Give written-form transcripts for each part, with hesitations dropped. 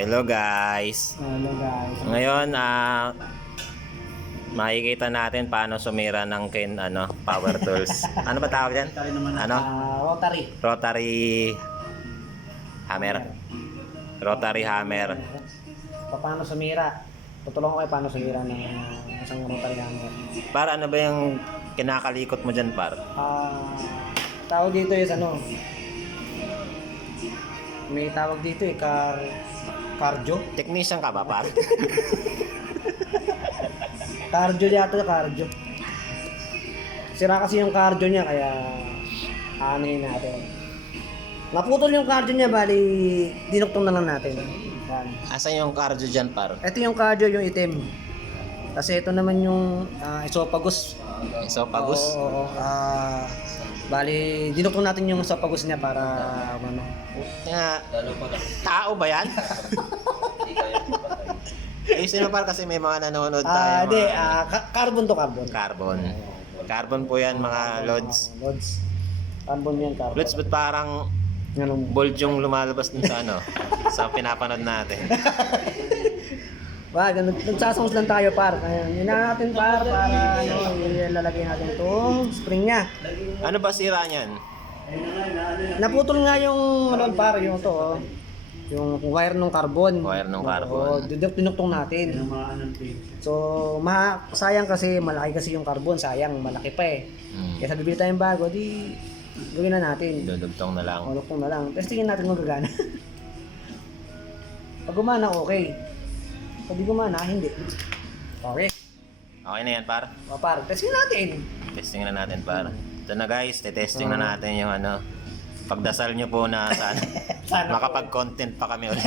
Hello guys. Hello guys. Ngayon makikita natin paano sumira ng power tools. Ano ba tawag diyan? Ano? Rotary. Rotary hammer. Rotary hammer. Paano sumira? Tutulungan ko kayo paano sumira ng isang rotary hammer. Para ano ba yung kinakalikot mo diyan, par? Tawag dito is ano? May tawag dito cardio. Technician ka ba, par? Cardio yata, cardio. Sira kasi yung cardio niya kaya anuhin natin. Naputol yung cardio niya, bali dinuktong na lang natin. Yan. Asan yung cardio diyan, par? Ito yung cardio, yung itim. Kasi ito naman yung esophagus. Esophagus? Oo. Bali, dinuktong natin yung esophagus niya para ano. Tao ba yan? Ayusin mo, par, kasi may mga nanonood tayo. Hindi, carbon to carbon. Carbon po yan, mga lods. Lods. Carbon yan, carbon. Lods, ba't parang Ganun. bold yung lumalabas dun sa sa pinapanood natin. Ganun. Nagsasangos lang tayo, par. Yun na natin, par, para ilalagay natin itong spring niya. Ano ba sira niyan? Naputol nga yung par, yung to, yung wire ng carbon. Wire ng carbon. Tinuktong natin. So, sayang kasi, malaki kasi yung carbon, sayang, malaki pa eh. Kaya bibili tayong bago, di gawin na natin. Dudugtong na lang. Dudugtong na lang. Testingin natin kung gagana. Pag gumana, okay. Pag di gumana, hindi. Okay. Okay na yan, par? Par, testingin natin. Testing na natin, par. Ito na guys, testing na natin yung pagdasal nyo po na sana makapag-content pa kami ulit.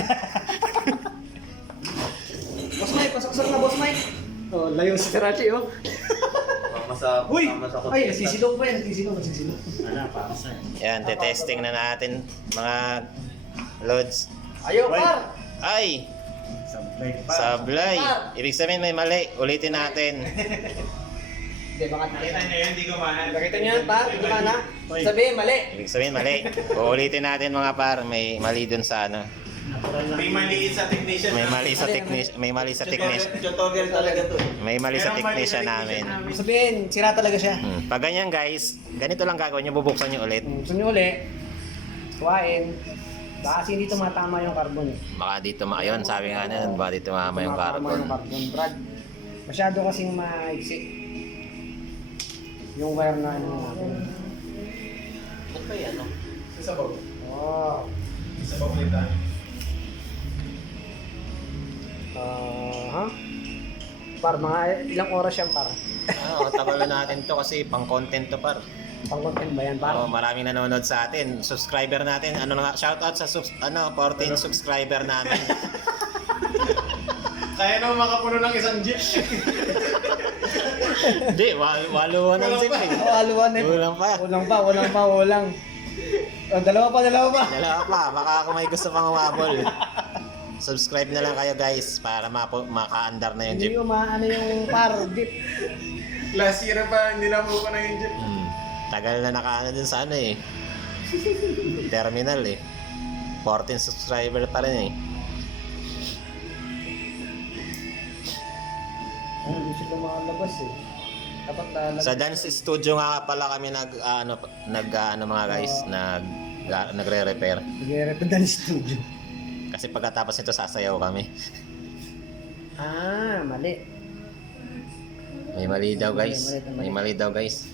Boss Mike, pasaksak na Boss Mike. Oh, layo si Karachi, oh. Uy! Ay, nasisilong pa yan, nasisilong. Wala, pakasa. Yan, testing na natin, mga lods. Ayaw, par! Ay! Sablay pa. Sablay! Ibig sabihin may mali. Ulitin natin. Hindi, baka Nakita niyo yun, hindi ko mahal. nakita niyo yan, par? Di gumana? Sabihin, mali. Ibig sabihin mali. Uulitin natin mga par. May mali dun sa May maliit sa technician. May mali sa technician. May mali sa technician. Tutorial talaga to. May mali sa Merong mali technician sa namin. Sabihin, sira talaga siya. Pag ganyan guys, ganito lang gagawin nyo. Bubuksan nyo ulit. Gusto niyo uli, kuhain. Baka kasi hindi tumatama yung carbon eh. Baka dito ayun, sabi nga na, baka dito mama yung Tumatama carbon. yung carbon, Brad. Masyado kasing maiksi. Yung wire na natin. Ba't ba yan? Sabaw. Wow. Sabaw ulit tayo. Par, mga ilang oras yan, par? Tagal na natin to kasi pang content to par. Pang-content ba yan, par? Maraming nanonood sa atin. Subscriber natin. Shoutout sa 14 subscriber namin. Kaya naman makapuno ng isang jeep. Hindi, waluan ng sip eh. Aluan eh. Kulang pa. Walang pa. Dalawa pa. Dalawa pa, baka kung may gusto pang umabol. Subscribe na lang kayo guys para maka-andar na yung Hindi jeep. ko maano yung par, dip. Last year pa, hindi na mo ko na yung jeep. Tagal na nakaano dun sa terminal eh. 14 subscriber pa rin eh. Hindi sila makalabas eh. Dapat lalabas. Sa dance studio nga pala kami mga guys, nagre-repair. Nag-repetan studio. Kasi pagkatapos nito sasayaw kami. Mali. May mali daw guys. Mali. May mali daw guys.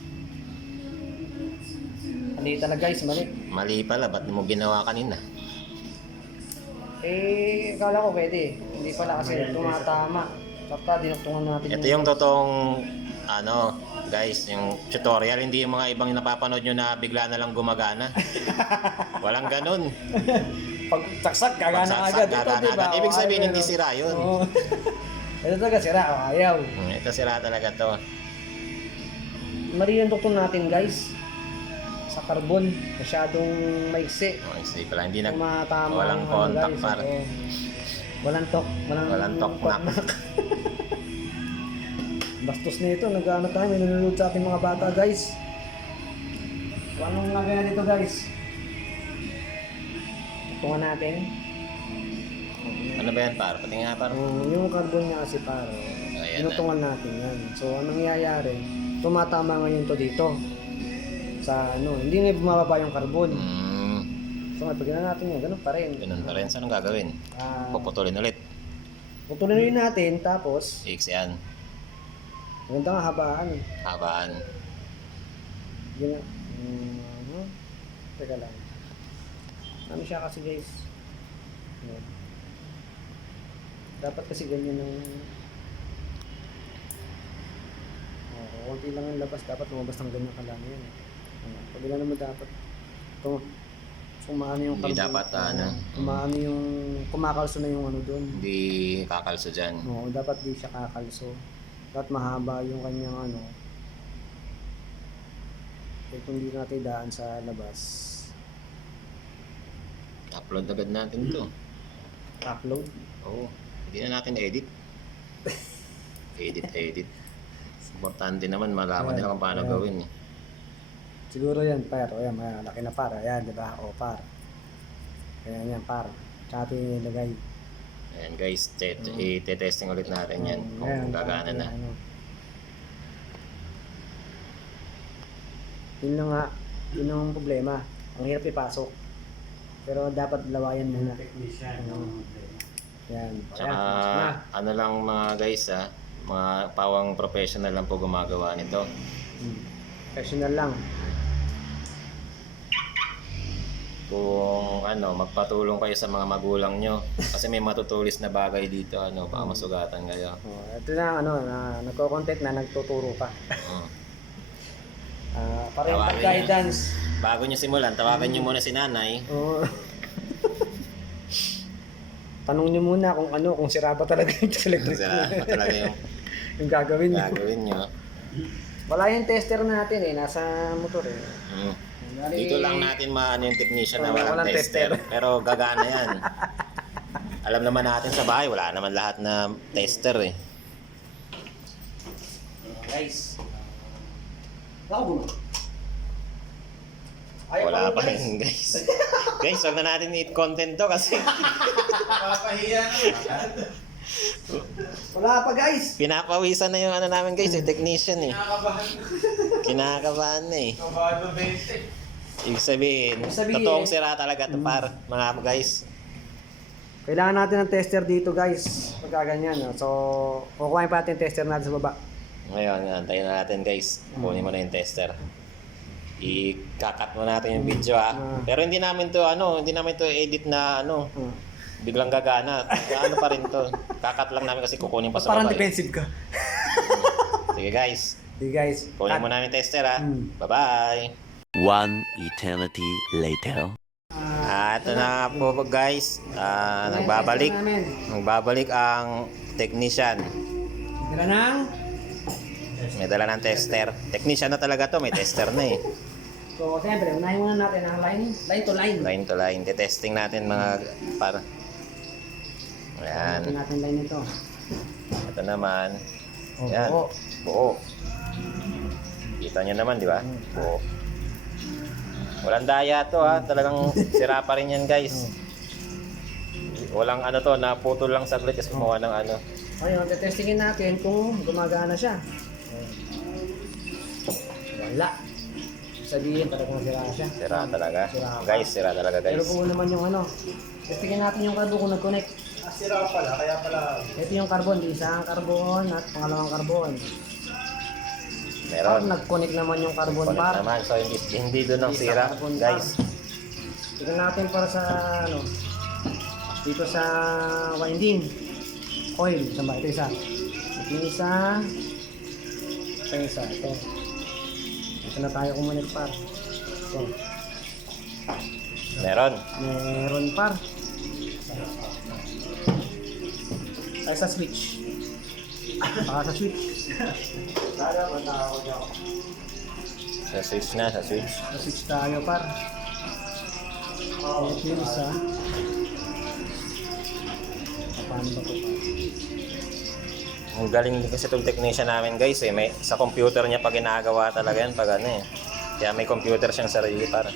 Mali talaga guys, mali. Mali pala, ba't mo ginawa kanina? Akala ko pwede. Hindi pala kasi tumatama. Dapat dinuktungan natin Ito yung totoong guys, yung tutorial, hindi yung mga ibang napapanood nyo na bigla na lang gumagana. Walang ganun. Pag saksak, gagana agad. Gagana agad. Ibig sabihin hindi sira yun. Oo. Ito talaga sira, ayaw. Ito sira talaga to. Mali yung duktong natin guys. Sa carbon, masyadong maiksi. Isip pala, hindi Tumatama walang ang contact guys, par. oo. Walang Walang knock. Bastos na ito, nag-ano tayo, may nanonood sa ating mga bata guys. Kung anong lagay dito guys? Tungan natin. Ano Ano ba yan, par? Pati nga, par. Yung carbon niya kasi pare, Ayan tinutungan natin yan. So, anong nangyayari? Tumatama ngayon to dito. Sa ano, hindi na bumababa yung carbon. So, pag ginawa natin yan, ganun pa rin. Ganun pa rin. Saan ang gagawin? Ah, Puputulin ulit. Putuloy natin, tapos, Iiksian. maganda nga habaan. Habaan. Yun na. Teka lang. Ano siya kasi guys? Yan. Dapat kasi ganyan ng... konti lang ang labas. Dapat lumabas ng ganyan kalami yan. Pag gano'n mo dapat. Kumaano yung Hindi dapat, kumaano yung... Kumakalso na yung ano doon. Hindi kakalso dyan. Oo, dapat di siya kakalso. Dapat mahaba yung kanyang ano. Kaya kung hindi natin daan sa labas. Upload agad natin to. Upload. Oo. Hindi na natin edit. Edit. Importante naman malaman nila kung paano gawin eh. Siguro yan, par. O yan, malaki na par. Ayan, di ba? O, par. Ayan yan, par. Tsaka natin ilagay. Ayan guys, i-testing ulit natin yan kung gagana na. Ano. Yun na nga, yun ang problema. Ang hirap ipasok. Pero dapat lawayan muna. Yan. Tsaka Ayan. ano lang mga guys mga pawang professional lang po gumagawa nito. Professional lang. Kung magpatulong kayo sa mga magulang nyo kasi may matutulis na bagay dito, baka masugatan kayo. Ito na, nagko-contact na, nagtuturo pa. Para yung Tawagin guidance. Bago nyo simulan, tawagan nyo muna si nanay. Oo. Tanong niyo muna kung sira ba talaga yung electric Sira pa talaga yung gagawin niyo. gagawin nyo. Wala yung tester natin nasa motor Dito lang natin maano yung technician na walang walang tester. tester. Pero gagana yan. Alam naman natin sa bahay, wala naman lahat na tester eh. Guys. Ako gulo. Wala pa rin guys. Guys, wag na natin i-content to kasi Papahiya naman. Wala pa guys. pinapawisan na yung namin guys, technician eh. Kinakabahan. Kinakabahan na eh. Kabado 20. Ibig sabihin, totoong sira talaga to par, mga guys. Kailangan natin ng tester dito guys. Pagkaganyan. So, kukuhain pa natin yung tester natin sa baba. Ngayon, antayin na natin guys. Kunin mo na yung tester. I-cut mo natin yung video Pero hindi namin to edit na biglang gagana. Ano pa rin to. Kakat lang namin kasi kukunin pa sa Parang baba. defensive ka. Sige guys. Sige guys. Kunin mo namin yung tester Bye-bye. One eternity later. Ito na po guys. Nagbabalik ang technician. Dala nang May dala ng tester. Technician na talaga to, may tester na eh. So, siyempre, unahin muna natin ang line to line. Line to line. Testing natin mga para. Ayan. Unahin natin line ito. Ito naman. Oh, Ayan. buo. Buo. Kita nyo naman, di ba? Buo. Walang daya to Talagang sira pa rin yan guys. Walang naputol lang saglit kasi gumawa ng Ayun, testingin natin kung gumagana siya. Wala. Sabihin talagang sira siya. Sira talaga. Sira pa. Guys, sira talaga Pero guys. kung naman yung testingin natin yung carbon kung nag-connect. Sira pala, kaya pala. Ito yung carbon, isang carbon at pangalawang carbon. Meron. Nag-connect naman yung carbon Connect par. naman. So hindi doon ang sira guys. Tignan natin para sa dito sa winding coil. Saan ba? Ito isa. Ito isa. Ito. Ito na tayo kumunik par. Ito. Meron. Meron par. Ay sa switch. Sa switch. Sa switch na, sa switch. Sa switch tayo par. Ito yung isa. Paano ba ito par? Ang galing din kasi itong technician namin guys may sa computer niya pa ginagawa talaga yan pag Kaya may computer siyang sarili para.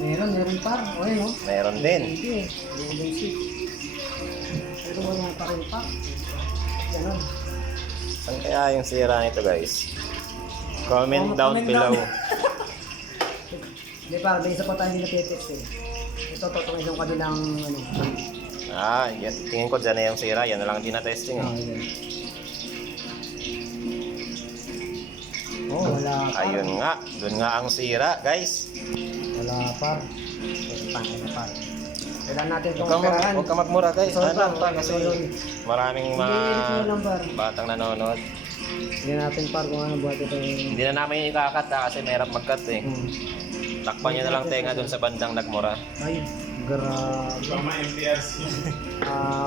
Meron par. O yun o. Meron din. Hindi eh. Yung switch. Ano pa rin pa. Ganun. Saan kaya yung sira nito guys? Comment down Comment below. down. Hindi pa, may isa pa tayo hindi na-test eh. Ito, totoo yung kabilang ano. Tingin ko dyan na yung sira. Yan na lang din na testing. Ah, yun. Oh, wala pa. Ayun nga. Doon nga ang sira guys. Wala pa. Pangin na pa. Kailan natin itong Huwag kang magmura guys. Sorry, Ano par. pa kasi maraming mga Hindi lang, par. batang nanonood. Hindi natin par kung ano buhat ito yung... Hindi na namin ikakat kasi mahirap mag-cut eh. Takpan nyo na lang tenga doon sa bandang nagmura. Ay, grabe. Mga MPRC.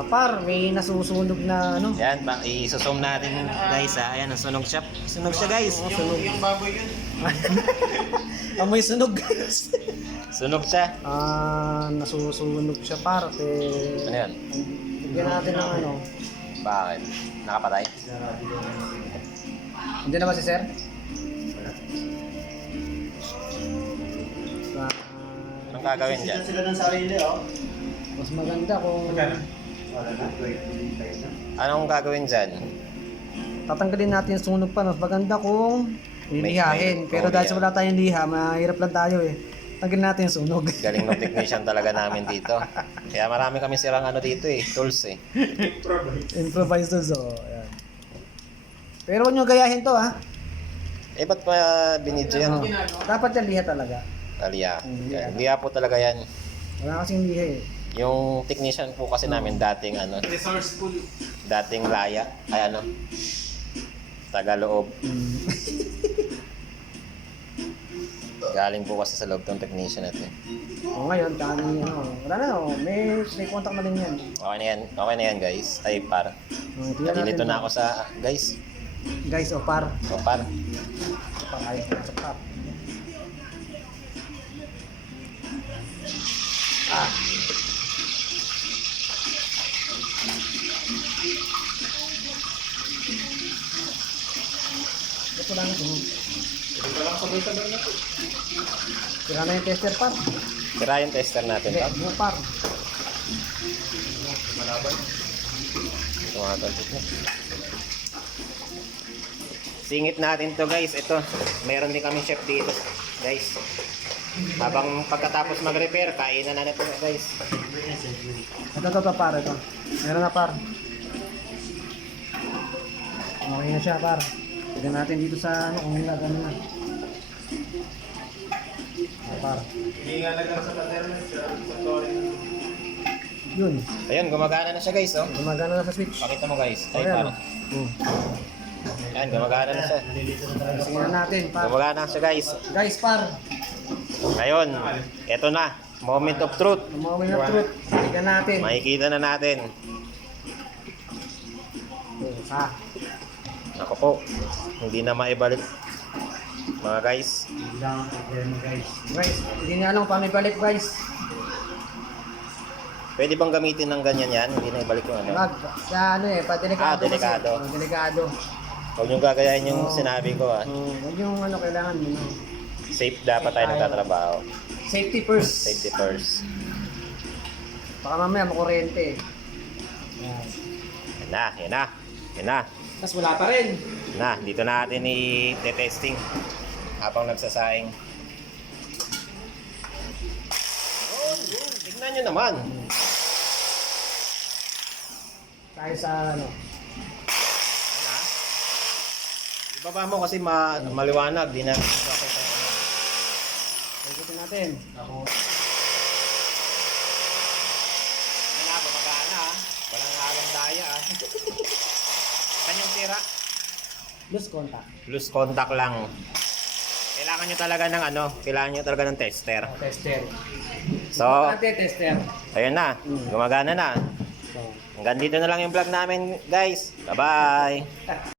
Par, may nasusunog na ano. Yan, i-zoom natin guys ha. Ayan, ang sunog siya. Sunog siya guys. Yung baboy yun. Amoy sunog guys. Sunog siya. Nasusunog siya par. Ano yan? Bigyan natin ng ano. Bakit? Nakapatay? Hindi na ba si sir? Anong gagawin dyan? Sila ng sarili, oh. Mas maganda kung Wala na, 25 na. Anong gagawin dyan? tatanggalin natin yung sunog pa. Mas maganda kung lilihahin. Pero oh, dahil sa yeah. wala tayong liha, mahirap lang tayo eh. Tanggalin natin yung sunog. Galing ng technician talaga namin dito. Kaya marami kami sirang ano dito eh. Tools eh. Improvise to so. Ayan. Pero huwag nyo gayahin to ha. Eh ba't pa binidyo yan? Ano, dapat yung liha talaga. Aliya. Liya po talaga yan. Wala kasing liha eh. Yung technician po kasi namin dating ano, Resourceful. dating laya. Ay ano, Tagaloob. Galing po kasi sa loob ng technician natin. O ngayon, kami ano, wala na oh. May contact na din yan. Okay na yan guys. Ay par. Tingnan Nalilito natin na ako sa guys. Guys, o par. So par. Par ayos na sa par. Ito lang ito. Ito lang sabay-sabay na to. Sira na yung tester par. Sira yung tester natin. Hindi, Par. yung par. Malaban. Tumatalsik na. Singit natin to guys. Ito, meron din kami chef dito guys. Habang pagkatapos mag-repair, kainan na natin guys. Ito par ito. Meron na par. Okay na siya par. Tignan natin dito sa ano kung nila gano'n na. Par. Hindi nga nagkaroon sa pattern sa story. Yun. Ayun, gumagana na siya guys. Oh. Gumagana na sa switch. Pakita mo guys. Ay, Ayan, para. Ayan, gumagana na siya. Tingnan natin par. Gumagana na siya guys. Guys par. Ngayon, eto na. Moment of truth. Moment of truth. Tingnan natin. Makikita na natin. Ha. Ako po, hindi na maibalik. Mga guys, Guys, hindi niya alam paano ibalik guys. pwede bang gamitin ng ganyan yan? Hindi na ibalik yung ano. Wag. Sa ano eh, pa-delikado. Delikado. Kasi. Delikado. Huwag niyong gagayahin yung sinabi ko ah. Huwag yung ano kailangan mo. No? Safe dapat tayo nagtatrabaho. Safety first. Safety first. Baka mamaya makurente. Yan. Yan na, yan na. Yan na. Tapos wala pa rin. Na, dito natin i-testing habang nagsasaing. Oh, tignan nyo naman. Tayo sa ano. Yan na. Ibaba mo kasi maliwanag. Di na. Ikutin natin. Yan na, gumagana ah. Walang halong daya ah. Kanyang sira. Loose contact. Loose contact lang. Kailangan nyo talaga ng ano, kailangan nyo talaga ng tester. Tester. So, Importante, tester. ayun na, gumagana na. So, Hanggang dito na lang yung vlog namin, guys. Bye-bye!